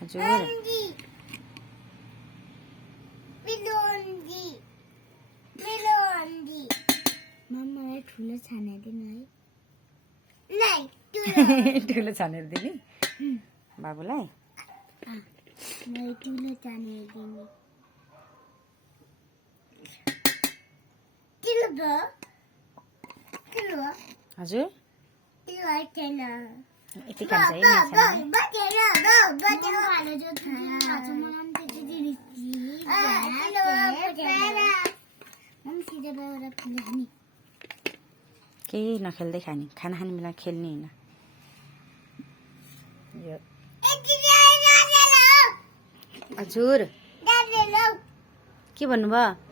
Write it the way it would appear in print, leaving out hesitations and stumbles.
हजुर मलाई ठुलो छानेर दिनु है ठुलो छानेर दिने बाबुलाई मलाई ठुलो छानेर दिनु हजुर यति खान्छ है केही नखेल्दै खाने खाना खाने बेला खेल्ने होइन हजुर के भन्नुभयो